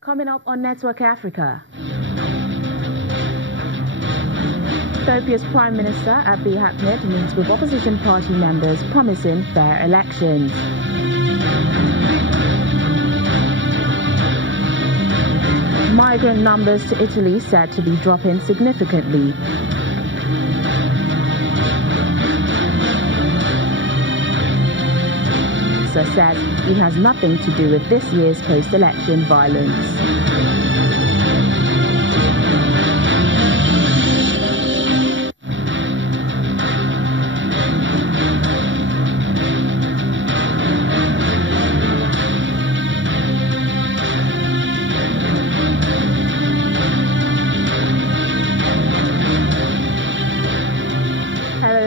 Coming up on Network Africa. Ethiopia's Prime Minister Abiy Ahmed meets with opposition party members promising fair elections. Migrant numbers to Italy said to be dropping significantly. Says he has nothing to do with this year's post-election violence.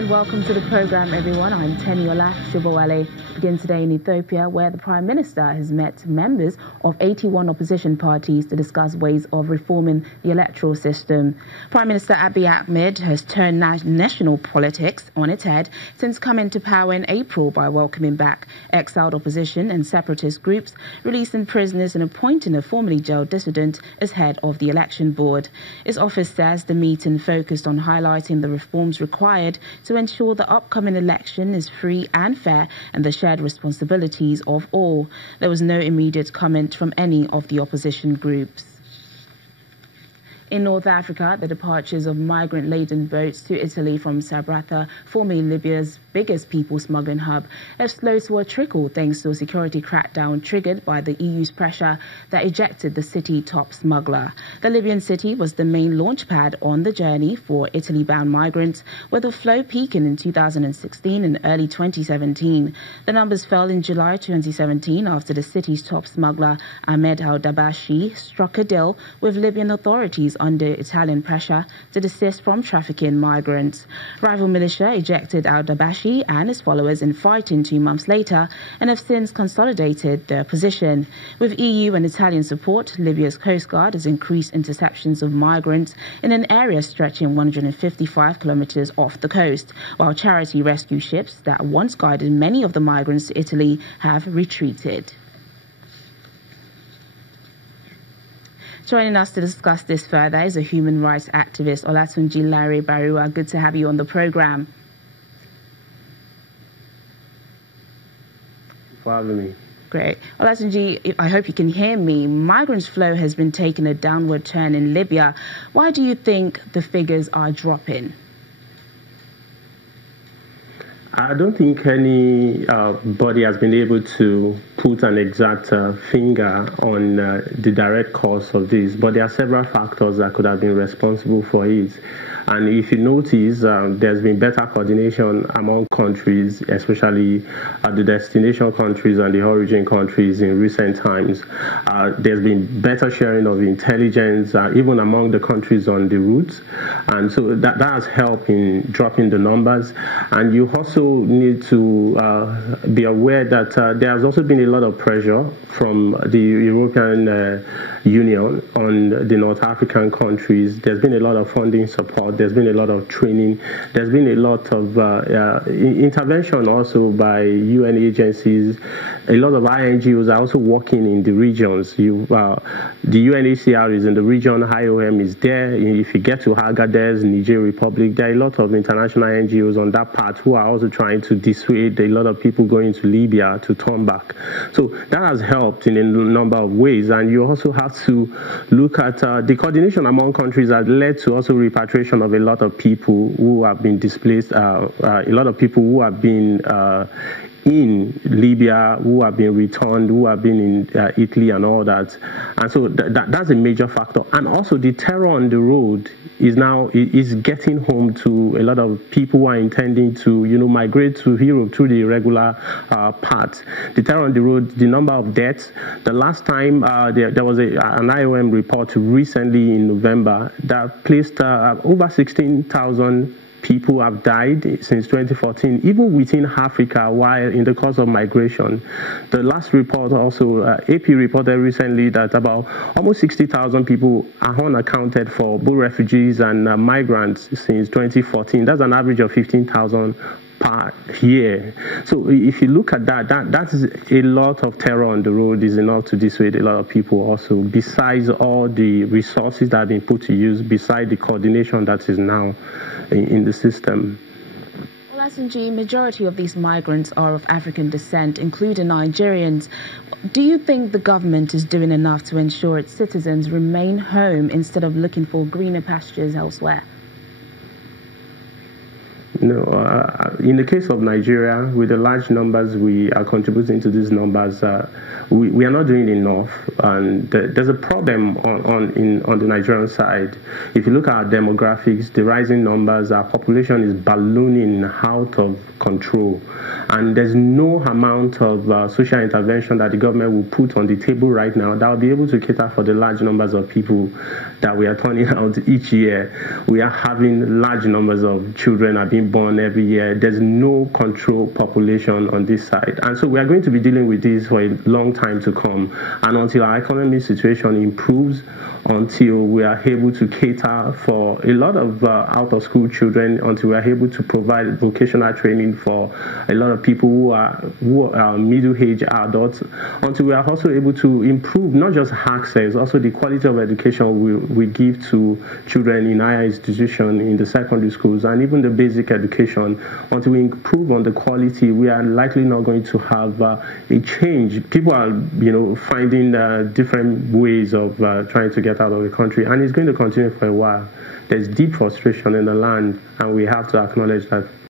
Welcome to the program, everyone. I'm Teniola Shibowale. Begin today in Ethiopia, where the Prime Minister has met members of 81 opposition parties to discuss ways of reforming the electoral system. Prime Minister Abiy Ahmed has turned national politics on its head since coming to power in April by welcoming back exiled opposition and separatist groups, releasing prisoners and appointing a formerly jailed dissident as head of the election board. His office says the meeting focused on highlighting the reforms required to ensure the upcoming election is free and fair and the shared responsibilities of all. There was no immediate comment from any of the opposition groups. In North Africa, the departures of migrant-laden boats to Italy from Sabratha, formerly Libya's biggest people smuggling hub, have slowed to a trickle thanks to a security crackdown triggered by the EU's pressure that ejected the city top smuggler. The Libyan city was the main launch pad on the journey for Italy-bound migrants, with the flow peaking in 2016 and early 2017. The numbers fell in July 2017 after the city's top smuggler, Ahmed al-Dabashi, struck a deal with Libyan authorities under Italian pressure to desist from trafficking migrants. Rival militia ejected al-Dabashi and his followers in fighting 2 months later and have since consolidated their position. With EU and Italian support, Libya's Coast Guard has increased interceptions of migrants in an area stretching 155 kilometers off the coast, while charity rescue ships that once guided many of the migrants to Italy have retreated. Joining us to discuss this further is a human rights activist, Olatunji Larry Barua. Good to have you on the program. Thank you for having me. Great. Olatunji, I hope you can hear me. Migrants' flow has been taking a downward turn in Libya. Why do you think the figures are dropping? I don't think any body has been able to put an exact finger on the direct cause of this, but there are several factors that could have been responsible for it. And if you notice, there's been better coordination among countries, especially the destination countries and the origin countries in recent times. There's been better sharing of intelligence, even among the countries on the route. And so that has helped in dropping the numbers. And you also need to be aware that there has also been a lot of pressure from the European Union on the North African countries. There's been a lot of funding support. There's been a lot of training. There's been a lot of intervention also by UN agencies. A lot of INGOs are also working in the regions. The UNHCR is in the region. IOM is there. If you get to Agadez, Niger Republic, there are a lot of international NGOs on that part who are also trying to dissuade a lot of people going to Libya to turn back. So that has helped in a number of ways. And you also have to look at the coordination among countries that led to also repatriation of a lot of people who have been displaced, a lot of people who have been in Libya, who have been returned, who have been in Italy and all that. And so that's a major factor. And also the terror on the road is getting home to a lot of people who are intending to, migrate to Europe through the irregular path. The terror on the road, the number of deaths. The last time there was an IOM report recently in November that placed over 16,000 people have died since 2014, even within Africa, while in the course of migration. The last report also, AP reported recently that about almost 60,000 people are unaccounted for, both refugees and migrants since 2014. That's an average of 15,000 per year. So if you look at that is a lot of terror on the road, is enough to dissuade a lot of people also, besides all the resources that have been put to use, besides the coordination that is now in the system. Well, Asunji, majority of these migrants are of African descent, including Nigerians. Do you think the government is doing enough to ensure its citizens remain home instead of looking for greener pastures elsewhere? No, in the case of Nigeria, with the large numbers we are contributing to these numbers, we are not doing enough, and there's a problem on the Nigerian side. If you look at our demographics, the rising numbers, our population is ballooning out of control, and there's no amount of social intervention that the government will put on the table right now that will be able to cater for the large numbers of people that we are turning out each year. We are having large numbers of children are being born every year. There's no control population on this side, and so we are going to be dealing with this for a long time to come, and until our economic situation improves, until we are able to cater for a lot of out-of-school children, until we are able to provide vocational training for a lot of people who are middle-aged adults, until we are also able to improve not just access, also the quality of education we give to children in higher institutions, in the secondary schools, and even the basic education. Until we improve on the quality, we are likely not going to have a change. People are, finding different ways of trying to get out of the country, and it's going to continue for a while. There's deep frustration in the land, and we have to acknowledge that.